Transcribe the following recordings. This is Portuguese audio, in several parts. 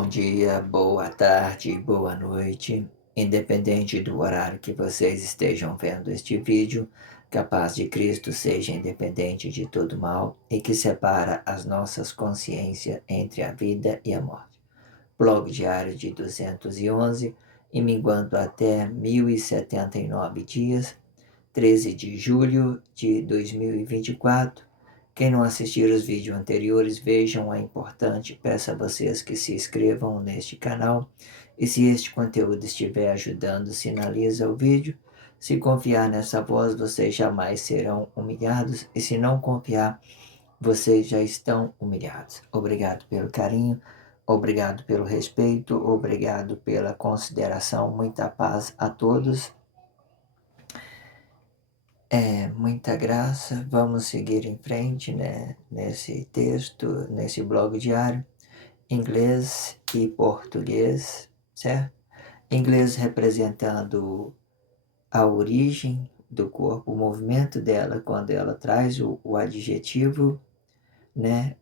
Bom dia, boa tarde, boa noite, independente do horário que vocês estejam vendo este vídeo, que a paz de Cristo seja independente de todo mal e que separa as nossas consciências entre a vida e a morte. Blog diário de 211 e minguando até 1079 dias, 13 de julho de 2024. Quem não assistir os vídeos anteriores, vejam, é importante. Peço a vocês que se inscrevam neste canal. E se este conteúdo estiver ajudando, sinaliza o vídeo. Se confiar nessa voz, vocês jamais serão humilhados. E se não confiar, vocês já estão humilhados. Obrigado pelo carinho, obrigado pelo respeito, obrigado pela consideração. Muita paz a todos. Muita graça. Vamos seguir em frente, né, nesse texto, nesse blog diário, inglês e português, certo? Inglês representando a origem do corpo, o movimento dela quando ela traz o adjetivo, né?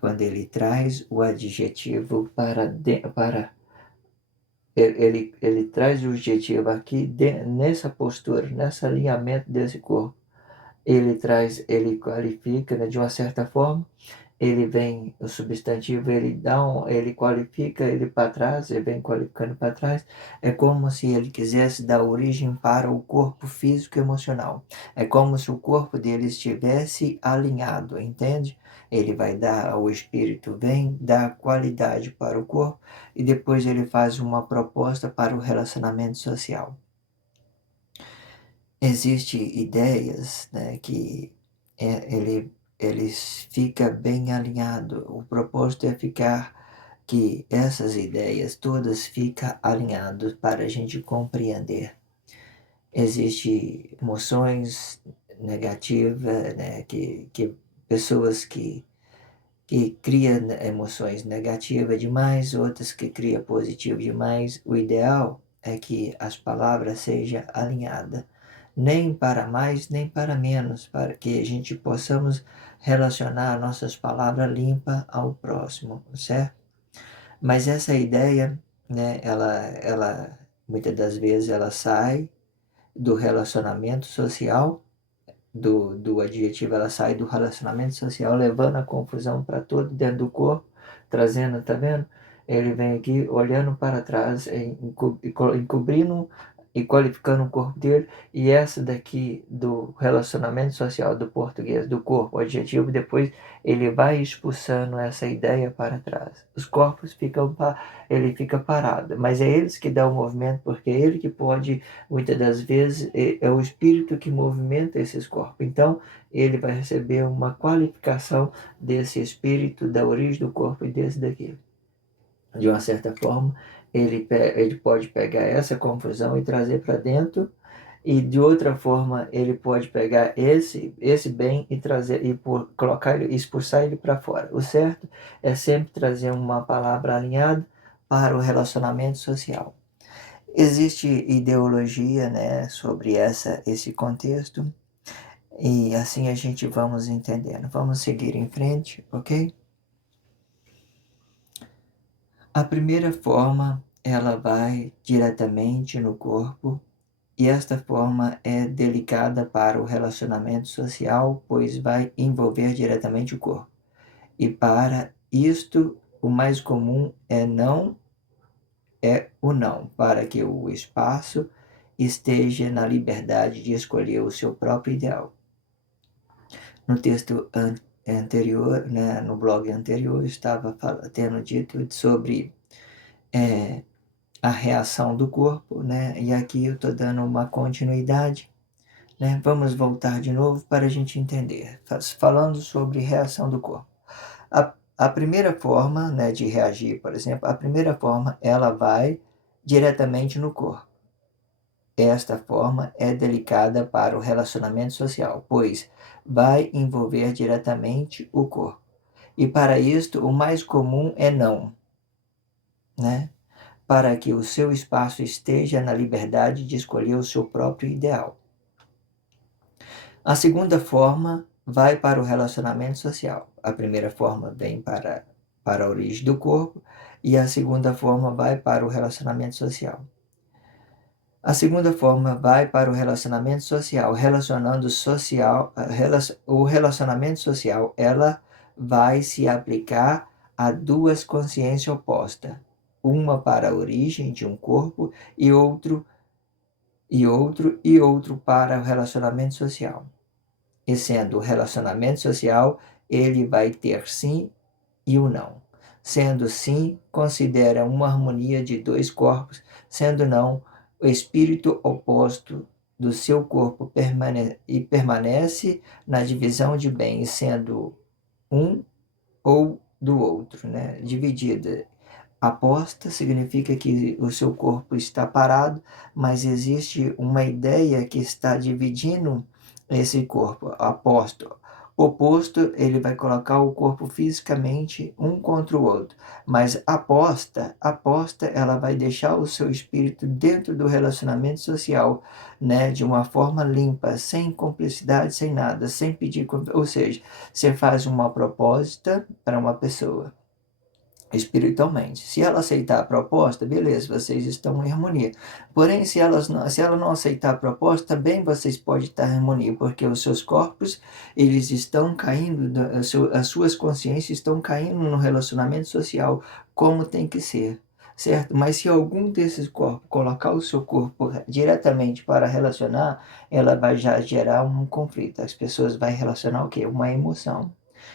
Quando ele traz o adjetivo ele traz o adjetivo aqui nessa postura, nesse alinhamento desse corpo. Ele qualifica, né, de uma certa forma, ele vem, o substantivo, ele qualifica ele para trás, ele vem qualificando para trás, é como se ele quisesse dar origem para o corpo físico e emocional, é como se o corpo dele estivesse alinhado, entende? Ele vai dar, o espírito vem dar qualidade para o corpo e depois ele faz uma proposta para o relacionamento social. Existem ideias, né, que eles fica bem alinhado. O propósito é ficar que essas ideias todas ficam alinhadas para a gente compreender. Existem emoções negativas, né, que pessoas que criam emoções negativas demais, outras que criam positivo demais. O ideal é que as palavras sejam alinhadas, nem para mais, nem para menos, para que a gente possamos relacionar nossas palavras limpas ao próximo, certo? Mas essa ideia, né, ela muitas das vezes ela sai do relacionamento social, do adjetivo, ela sai do relacionamento social, levando a confusão para todo dentro do corpo, trazendo, tá vendo? Ele vem aqui olhando para trás, encobrindo e qualificando o corpo dele, e essa daqui do relacionamento social do português, do corpo, o adjetivo, depois ele vai expulsando essa ideia para trás. Os corpos ele fica parado, mas é eles que dão o movimento, porque é ele que pode, muitas das vezes, é o espírito que movimenta esses corpos. Então, ele vai receber uma qualificação desse espírito, da origem do corpo e desse daqui. De uma certa forma, ele pode pegar essa confusão e trazer para dentro, e de outra forma ele pode pegar esse bem e trazer colocar ele, expulsar ele para fora. O certo é sempre trazer uma palavra alinhada para o relacionamento social. Existe ideologia, né, sobre esse contexto, e assim a gente vamos entendendo. Vamos seguir em frente, ok? A primeira forma, ela vai diretamente no corpo, e esta forma é delicada para o relacionamento social, pois vai envolver diretamente o corpo. E para isto, o mais comum é o não, para que o espaço esteja na liberdade de escolher o seu próprio ideal. No texto anterior, né, no blog anterior, eu estava tendo dito sobre a reação do corpo, né? E aqui eu estou dando uma continuidade, né? Vamos voltar de novo para a gente entender. Falando sobre reação do corpo. A primeira forma, né, de reagir, por exemplo, a primeira forma, ela vai diretamente no corpo. Esta forma é delicada para o relacionamento social, pois vai envolver diretamente o corpo. E para isto, o mais comum é não, né? Para que o seu espaço esteja na liberdade de escolher o seu próprio ideal. A segunda forma vai para o relacionamento social. A primeira forma vem para a origem do corpo, e a segunda forma vai para o relacionamento social. A segunda forma vai para o relacionamento social, o relacionamento social, ela vai se aplicar a duas consciências opostas, uma para a origem de um corpo e outro para o relacionamento social. E sendo o relacionamento social, ele vai ter sim e o não. Sendo sim, considera uma harmonia de dois corpos, sendo não, o espírito oposto do seu corpo permanece na divisão de bens, sendo um ou do outro, né? Dividida. Aposta significa que o seu corpo está parado, mas existe uma ideia que está dividindo esse corpo. Aposto. Oposto, ele vai colocar o corpo fisicamente um contra o outro. Mas aposta, ela vai deixar o seu espírito dentro do relacionamento social, né, de uma forma limpa, sem cumplicidade, sem nada, sem pedir, ou seja, você faz uma proposta para uma pessoa espiritualmente. Se ela aceitar a proposta, beleza, vocês estão em harmonia. Porém, se ela não aceitar a proposta, também vocês podem estar em harmonia, porque os seus corpos, eles estão caindo, as suas consciências estão caindo no relacionamento social, como tem que ser. Certo? Mas se algum desses corpos colocar o seu corpo diretamente para relacionar, ela vai já gerar um conflito. As pessoas vão relacionar o quê? Uma emoção.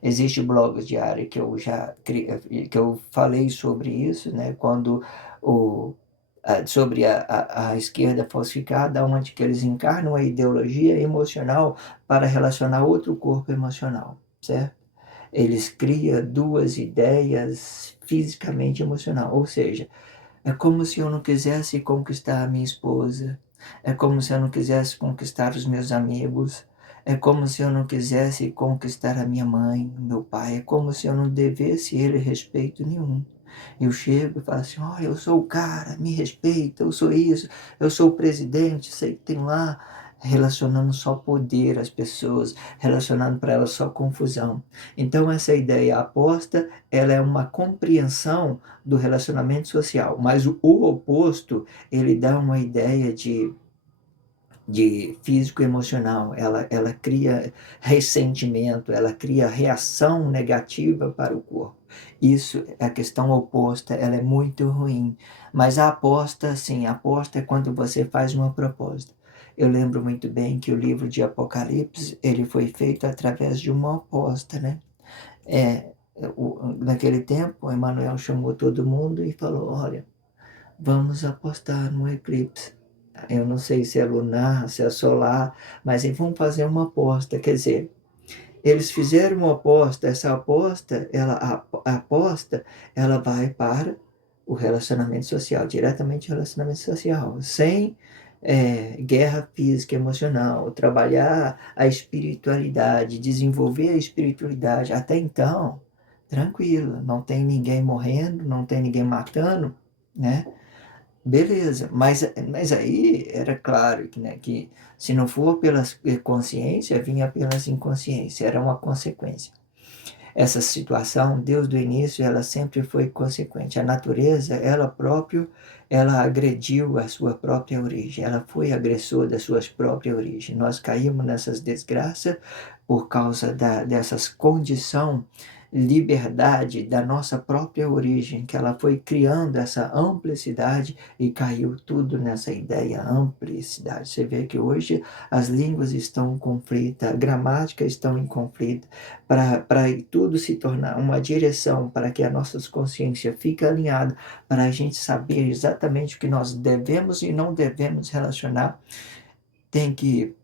Existe blogs diários que eu já que eu falei sobre isso, né? Quando sobre a esquerda falsificada, onde que eles encarnam a ideologia emocional para relacionar outro corpo emocional, certo? Eles criam duas ideias fisicamente e emocional, ou seja, é como se eu não quisesse conquistar a minha esposa. É como se eu não quisesse conquistar os meus amigos. É como se eu não quisesse conquistar a minha mãe, meu pai. É como se eu não devesse ele respeito nenhum. Eu chego e falo assim: olha, eu sou o cara, me respeita, eu sou isso, eu sou o presidente, sei que tem lá, relacionando só poder às pessoas, relacionando para elas só confusão. Então essa ideia aposta, ela é uma compreensão do relacionamento social, mas o oposto, ele dá uma ideia de físico-emocional, ela cria ressentimento, ela cria reação negativa para o corpo. Isso, a questão oposta, ela é muito ruim. Mas a aposta, sim, a aposta é quando você faz uma proposta. Eu lembro muito bem que o livro de Apocalipse, ele foi feito através de uma aposta, né? Naquele tempo, Emmanuel chamou todo mundo e falou: olha, vamos apostar no eclipse. Eu não sei se é lunar, se é solar, mas vamos fazer uma aposta. Quer dizer, eles fizeram uma aposta, essa aposta, a aposta, ela vai para o relacionamento social, diretamente o relacionamento social, sem guerra física, emocional, trabalhar a espiritualidade, desenvolver a espiritualidade. Até então, tranquilo, não tem ninguém morrendo, não tem ninguém matando, né? Beleza, mas aí era claro que, né, que se não for pela consciência, vinha pelas inconsciência, era uma consequência. Essa situação, Deus do início, ela sempre foi consequente. A natureza, ela própria, ela agrediu a sua própria origem, ela foi agressora da sua própria origem. Nós caímos nessas desgraças por causa dessas condições liberdade da nossa própria origem, que ela foi criando essa amplicidade e caiu tudo nessa ideia amplicidade. Você vê que hoje as línguas estão em conflito, a gramática estão em conflito, para tudo se tornar uma direção para que a nossa consciência fique alinhada, para a gente saber exatamente o que nós devemos e não devemos relacionar, tem que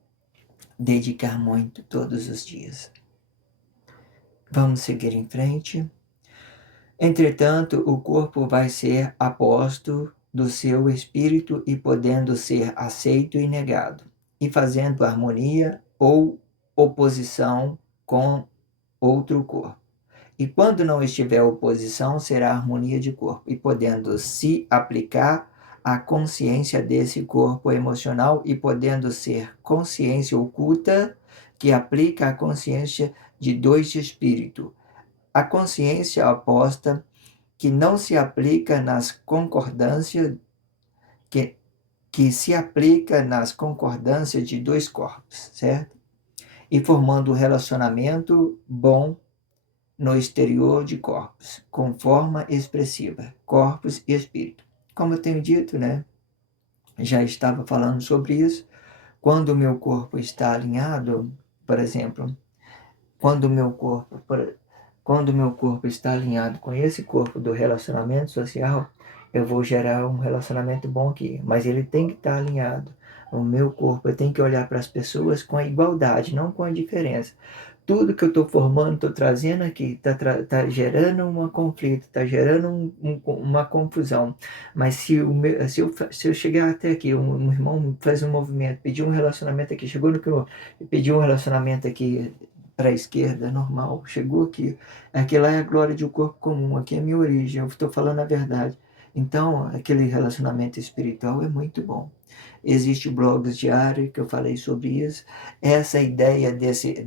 dedicar muito todos os dias. Vamos seguir em frente. Entretanto, o corpo vai ser aposto do seu espírito e podendo ser aceito e negado, e fazendo harmonia ou oposição com outro corpo. E quando não estiver oposição, será harmonia de corpo, e podendo se aplicar à consciência desse corpo emocional e podendo ser consciência oculta que aplica a consciência de dois espíritos. A consciência oposta que não se aplica nas concordâncias, que, que se aplica nas concordâncias de dois corpos, certo? E formando um relacionamento bom no exterior de corpos, com forma expressiva, corpos e espírito. Como eu tenho dito, né? Já estava falando sobre isso. Quando o meu corpo está alinhado, por exemplo, quando o meu corpo, quando o meu corpo está alinhado com esse corpo do relacionamento social, eu vou gerar um relacionamento bom aqui. Mas ele tem que estar alinhado. O meu corpo, eu tenho que olhar para as pessoas com a igualdade, não com a diferença. Tudo que eu estou formando, estou trazendo aqui, tá gerando um conflito, está gerando uma confusão. Mas se eu chegar até aqui, um irmão faz um movimento, pediu um relacionamento aqui, chegou no que eu pedi um relacionamento aqui para a esquerda, normal, chegou aqui. Aqui lá é a glória de um corpo comum, aqui é a minha origem, eu estou falando a verdade. Então, aquele relacionamento espiritual é muito bom. Existe o blogs diário, que eu falei sobre isso. Essa ideia desse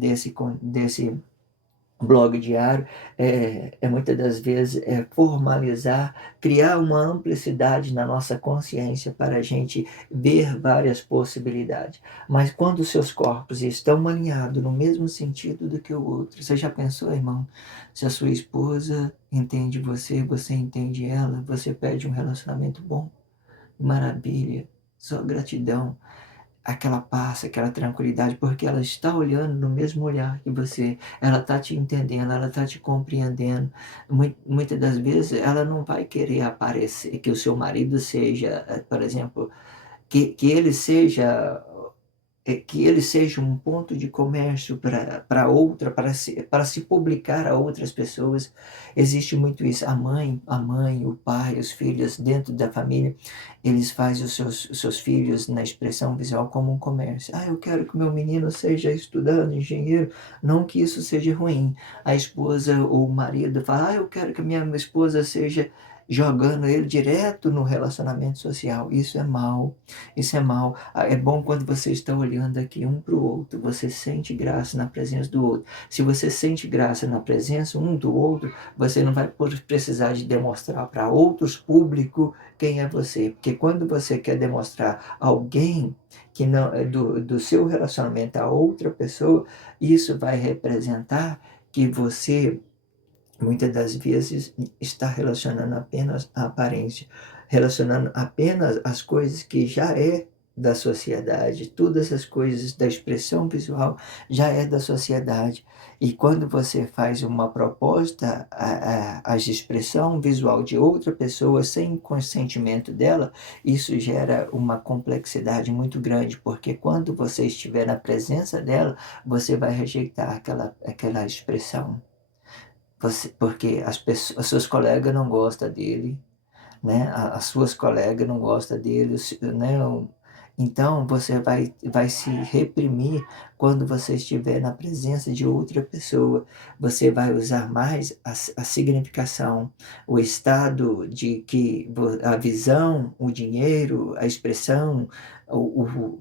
blog diário muitas das vezes formalizar, criar uma amplicidade na nossa consciência para a gente ver várias possibilidades. Mas quando os seus corpos estão alinhados no mesmo sentido do que o outro, você já pensou, irmão? Se a sua esposa entende você, você entende ela, você pede um relacionamento bom, maravilha, só gratidão, aquela paz, aquela tranquilidade, porque ela está olhando no mesmo olhar que você, ela está te entendendo, ela está te compreendendo. Muitas das vezes ela não vai querer aparecer, que o seu marido seja, por exemplo, que ele seja que ele seja um ponto de comércio para outra, para se publicar a outras pessoas. Existe muito isso. A mãe, o pai, os filhos dentro da família, eles fazem os seus filhos na expressão visual como um comércio. Eu quero que o meu menino seja estudando, engenheiro, não que isso seja ruim. A esposa ou o marido fala, eu quero que a minha esposa seja, jogando ele direto no relacionamento social. Isso é mal, isso é mal. É bom quando você está olhando aqui um para o outro, você sente graça na presença do outro. Se você sente graça na presença um do outro, você não vai precisar de demonstrar para outros públicos quem é você. Porque quando você quer demonstrar alguém que não é do seu relacionamento a outra pessoa, isso vai representar que você muitas das vezes está relacionando apenas a aparência, relacionando apenas as coisas que já é da sociedade, todas as coisas da expressão visual já é da sociedade. E quando você faz uma proposta a expressão visual de outra pessoa sem consentimento dela, isso gera uma complexidade muito grande, porque quando você estiver na presença dela, você vai rejeitar aquela expressão. Porque os seus colegas não gostam dele, né? As suas colegas não gostam dele, né? Então você vai se reprimir quando você estiver na presença de outra pessoa. Você vai usar mais a significação, o estado de que a visão, o dinheiro, a expressão,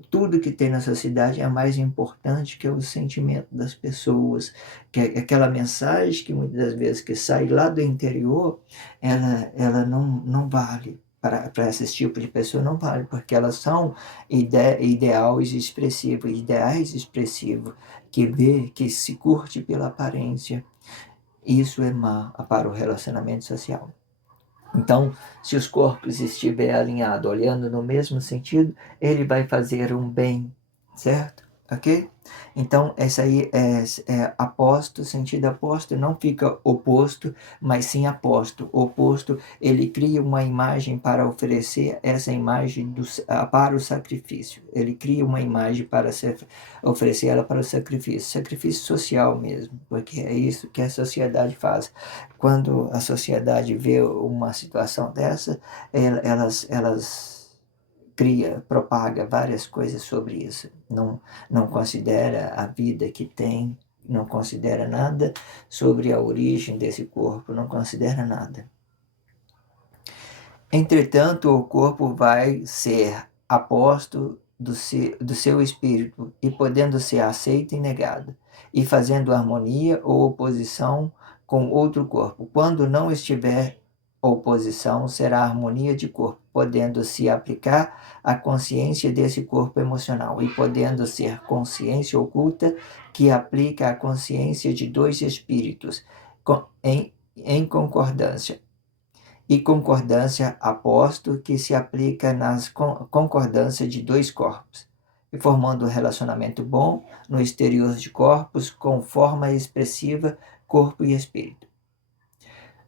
tudo que tem na sociedade é mais importante que o sentimento das pessoas, que é aquela mensagem que muitas das vezes que sai lá do interior, ela não vale. Para esse tipo de pessoa não vale, porque elas são ideais expressivos, que se curte pela aparência. Isso é má para o relacionamento social. Então, se os corpos estiverem alinhados, olhando no mesmo sentido, ele vai fazer um bem, certo? Ok? Então, essa aí é aposto, sentido aposto, não fica oposto, mas sim aposto. Oposto, ele cria uma imagem para oferecer essa imagem para o sacrifício. Ele cria uma imagem para oferecer ela para o sacrifício social mesmo, porque é isso que a sociedade faz. Quando a sociedade vê uma situação dessa, elas propaga várias coisas sobre isso. Não considera a vida que tem, não considera nada sobre a origem desse corpo, não considera nada. Entretanto, o corpo vai ser aposto do seu espírito e podendo ser aceito e negado, e fazendo harmonia ou oposição com outro corpo, quando não estiver oposição será a harmonia de corpo, podendo se aplicar à consciência desse corpo emocional e podendo ser consciência oculta que aplica a consciência de dois espíritos em concordância. E concordância aposto que se aplica nas concordância de dois corpos, e formando um relacionamento bom no exterior de corpos com forma expressiva, corpo e espírito.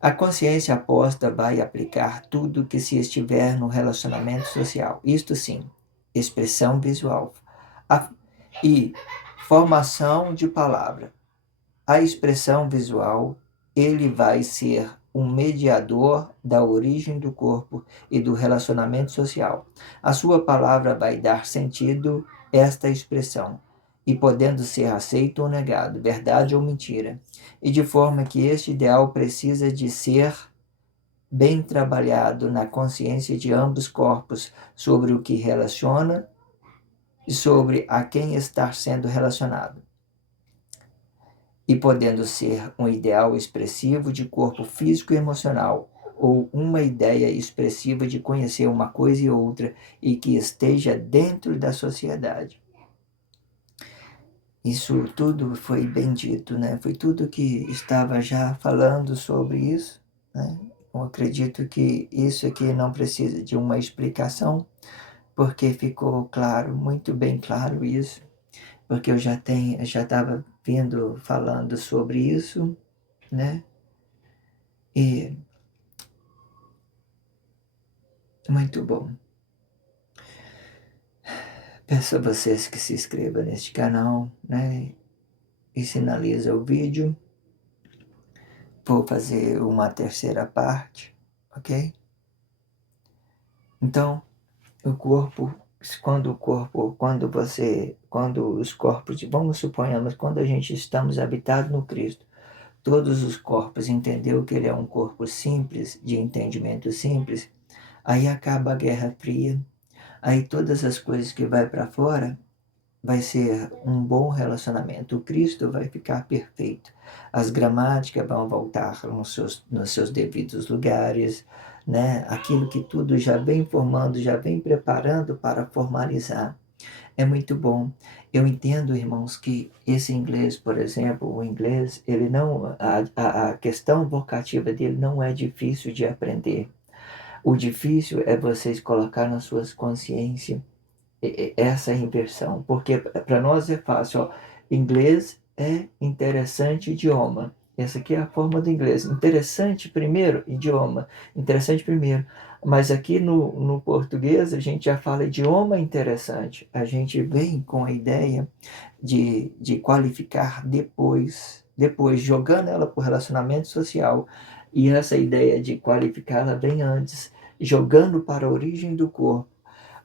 A consciência aposta vai aplicar tudo que se estiver no relacionamento social, isto sim, expressão visual e formação de palavra. A expressão visual, ele vai ser um mediador da origem do corpo e do relacionamento social. A sua palavra vai dar sentido a esta expressão, e podendo ser aceito ou negado, verdade ou mentira, e de forma que este ideal precisa de ser bem trabalhado na consciência de ambos corpos sobre o que relaciona e sobre a quem está sendo relacionado, e podendo ser um ideal expressivo de corpo físico e emocional, ou uma ideia expressiva de conhecer uma coisa e outra e que esteja dentro da sociedade. Isso tudo foi bem dito, né? Foi tudo que estava já falando sobre isso, né? Eu acredito que isso aqui não precisa de uma explicação, porque ficou claro, muito bem claro isso, porque eu já estava vindo falando sobre isso, né? E muito bom. Peço a vocês que se inscrevam neste canal, né? E sinaliza o vídeo. Vou fazer uma terceira parte, ok? Então, o corpo, quando os corpos, vamos suponhamos, quando a gente estamos habitados no Cristo, todos os corpos entendeu que ele é um corpo simples, de entendimento simples, aí acaba a Guerra Fria, aí todas as coisas que vai para fora vai ser um bom relacionamento. O Cristo vai ficar perfeito. As gramáticas vão voltar nos seus devidos lugares, né? Aquilo que tudo já vem formando, já vem preparando para formalizar. É muito bom. Eu entendo, irmãos, que esse inglês, por exemplo, o inglês, ele não, a questão vocativa dele não é difícil de aprender. O difícil é vocês colocar nas suas consciências essa inversão, porque para nós é fácil, ó, inglês é interessante idioma. Essa aqui é a forma do inglês. Interessante primeiro, idioma. Interessante primeiro. Mas aqui no português a gente já fala idioma interessante. A gente vem com a ideia de qualificar depois jogando ela para o relacionamento social. E essa ideia de qualificá-la vem antes, jogando para a origem do corpo.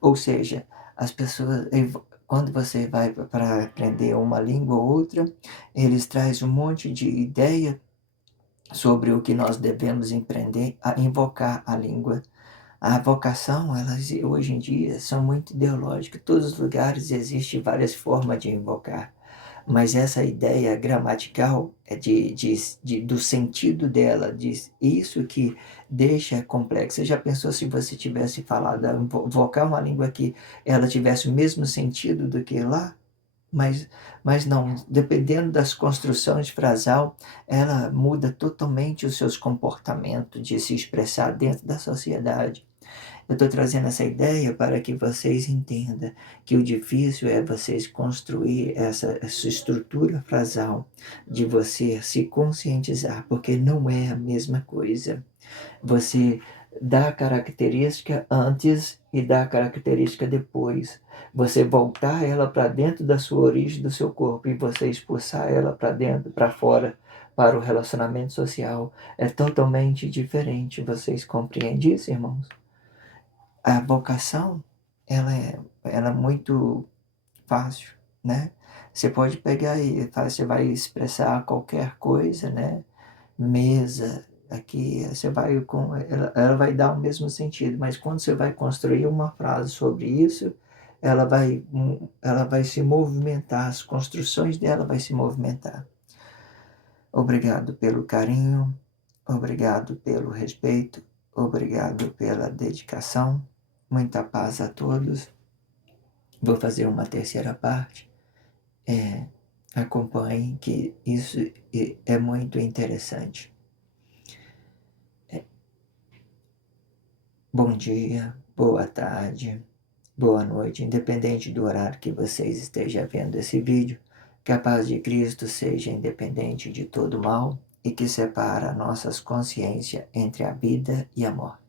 Ou seja, as pessoas, quando você vai para aprender uma língua ou outra, eles trazem um monte de ideia sobre o que nós devemos empreender a invocar a língua. A vocação, elas hoje em dia são muito ideológicas. Em todos os lugares existem várias formas de invocar. Mas essa ideia gramatical é do sentido dela, isso que deixa complexo. Você já pensou se você tivesse falado, invocar uma língua que ela tivesse o mesmo sentido do que lá? Mas não, dependendo das construções frasal, ela muda totalmente os seus comportamentos de se expressar dentro da sociedade. Eu estou trazendo essa ideia para que vocês entendam que o difícil é vocês construir essa estrutura frasal, de você se conscientizar, porque não é a mesma coisa. Você dá a característica antes e dá a característica depois. Você voltar ela para dentro da sua origem, do seu corpo, e você expulsar ela para dentro, para fora, para o relacionamento social. É totalmente diferente. Vocês compreendem isso, irmãos? A vocação, ela é muito fácil, né? Você pode pegar e você vai expressar qualquer coisa, né? Mesa, aqui, você vai ela vai dar o mesmo sentido, mas quando você vai construir uma frase sobre isso, ela vai se movimentar, as construções dela vai se movimentar. Obrigado pelo carinho, obrigado pelo respeito, obrigado pela dedicação. Muita paz a todos. Vou fazer uma terceira parte. Acompanhe que isso é muito interessante. Bom dia, boa tarde, boa noite, independente do horário que vocês estejam vendo esse vídeo. Que a paz de Cristo seja independente de todo mal e que separa nossas consciências entre a vida e a morte.